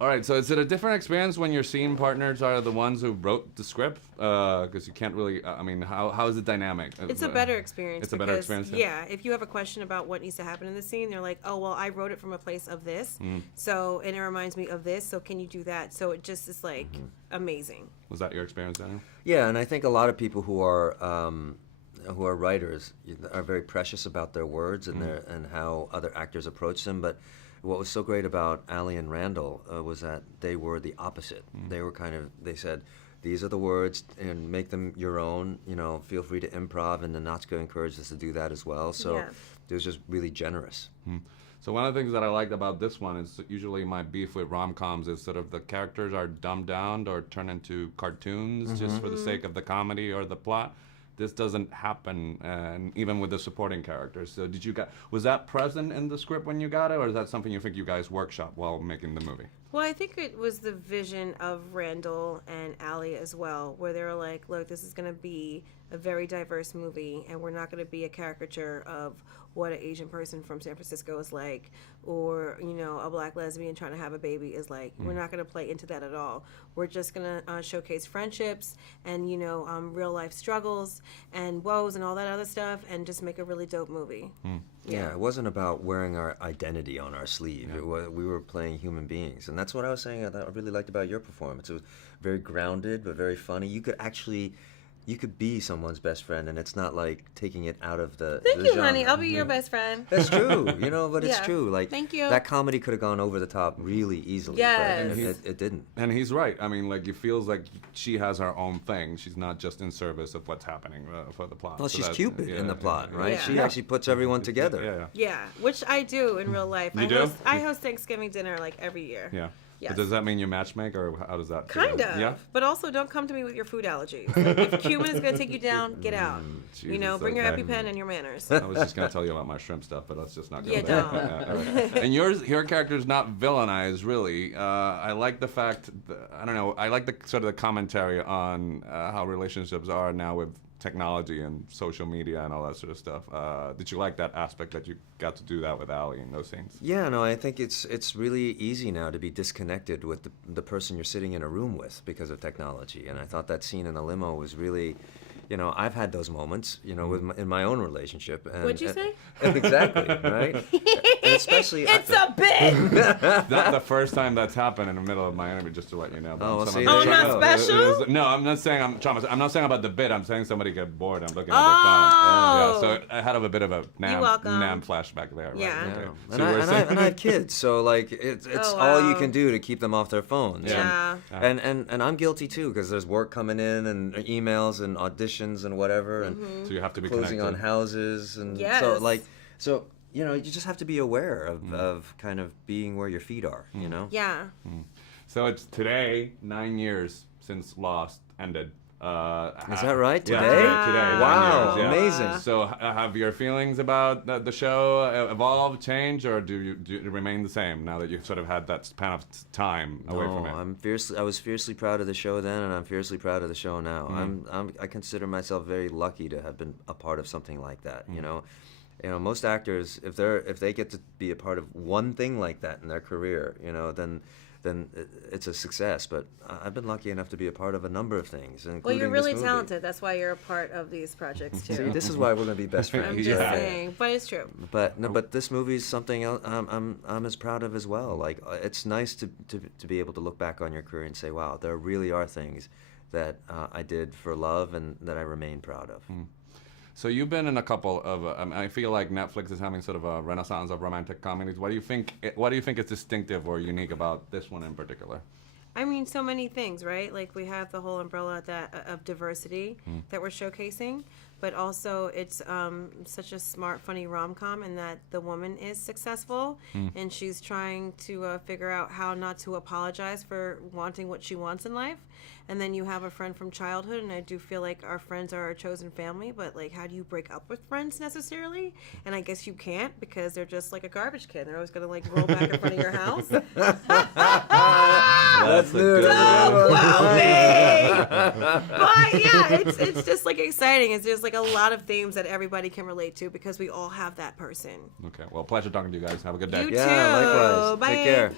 All right, so is it a different experience when your scene partners are the ones who wrote the script? Because you can't really, I mean, how is it dynamic? It's a better experience. It's a better experience? Yeah, if you have a question about what needs to happen in the scene, they're like, oh, well, I wrote it from a place of this, so, and it reminds me of this, so can you do that? So it just is like amazing. Was that your experience, Daniel? Yeah, and I think a lot of people who are writers are very precious about their words and and how other actors approach them. But what was so great about Ali and Randall was that they were the opposite. They were they said, these are the words and make them your own. You know, feel free to improv, and Natsuko encouraged us to do that as well. So it was just really generous. So one of the things that I liked about this one is usually my beef with rom-coms is sort of the characters are dumbed down or turned into cartoons just for the sake of the comedy or the plot. This doesn't happen, and even with the supporting characters. So was that present in the script when you got it, or is that something you think you guys workshop while making the movie? Well, I think it was the vision of Randall and Ali as well, where they were like, look, this is going to be a very diverse movie, and we're not going to be a caricature of what an Asian person from San Francisco is like, or, you know, a black lesbian trying to have a baby is like. We're not going to play into that at all. We're just going to showcase friendships and, you know, real life struggles and woes and all that other stuff, and just make a really dope movie. Yeah, it wasn't about wearing our identity on our sleeve. We were playing human beings, and that's what I was saying that I really liked about your performance. It was very grounded, but very funny. You could be someone's best friend, and it's not like taking it out of the Thank you, genre. honey. I'll be your best friend. That's true, you know, but it's true. Like, thank you. That comedy could have gone over the top really easily, but it didn't. And he's right. I mean, like, it feels like she has her own thing. She's not just in service of what's happening for the plot. Well, So she's Cupid in the plot, right? Yeah. She actually puts everyone together. Yeah, which I do in real life. You I host Thanksgiving dinner like every year. Yeah. Yes. But does that mean you matchmake, or how does that Kind feel? of. Yeah? But also, don't come to me with your food allergies. Like, if Cuban is going to take you down, get out. You know, bring your EpiPen and your manners. I was just going to tell you about my shrimp stuff, but let's just not go Yeah, there. don't. Right. And your character's not villainized, really. I like the fact, I don't know, I like the sort of the commentary on how relationships are now with technology and social media and all that sort of stuff. Did you like that aspect that you got to do that with Ali in those scenes? Yeah, no, I think it's really easy now to be disconnected with the person you're sitting in a room with because of technology. And I thought that scene in the limo was really, you know, I've had those moments, you know, in my own relationship. And, What'd you say? Exactly, right? And especially it's a bit. Not the first time that's happened in the middle of my interview, just to let you know. Oh, well, see, Oh, not special? No, I'm not saying I'm traumatized. I'm not saying about the bit. I'm saying somebody get bored. I'm looking at Oh. their phone. Yeah, so I had a bit of a You're welcome. Nam flashback there. Right? Yeah. Okay. And, So you were saying- and I have kids, so like it's Oh, all you wow. can do to keep them off their phones. Yeah. And I'm guilty too because there's work coming in and emails and auditions and whatever and So you have to be closing connected. on houses and Yes. so you know you just have to be aware of kind of being where your feet are. You know. Yeah. So it's today, 9 years since Lost ended. Is that right? Yeah, Today? today. 9 Wow, years, yeah. amazing. So have your feelings about the show evolved, changed, or do you remain the same now that you've sort of had that span of time away from it? I was fiercely proud of the show then, and I'm fiercely proud of the show now. Mm-hmm. I consider myself very lucky to have been a part of something like that. You know, most actors, if they get to be a part of one thing like that in their career, you know, then it's a success. But I've been lucky enough to be a part of a number of things, including Well, you're really this movie. talented. That's why you're a part of these projects too. See, this is why we're gonna be best friends. I'm just saying, but it's true. But this movie is something else I'm as proud of as well. Like it's nice to be able to look back on your career and say, wow, there really are things that I did for love and that I remain proud of. So you've been in a couple of. I feel like Netflix is having sort of a renaissance of romantic comedies. What do you think? What do you think is distinctive or unique about this one in particular? I mean, so many things, right? Like we have the whole umbrella of diversity that we're showcasing, but also it's such a smart, funny rom-com in that the woman is successful and she's trying to figure out how not to apologize for wanting what she wants in life. And then you have a friend from childhood, and I do feel like our friends are our chosen family, but like, how do you break up with friends necessarily? And I guess you can't because they're just like a garbage can. They're always gonna like roll back in front of your house. That's good. But yeah, it's just like exciting. It's just like a lot of themes that everybody can relate to because we all have that person. Okay. Well, pleasure talking to you guys. Have a good day. You Yeah, too. likewise. Bye. Take care.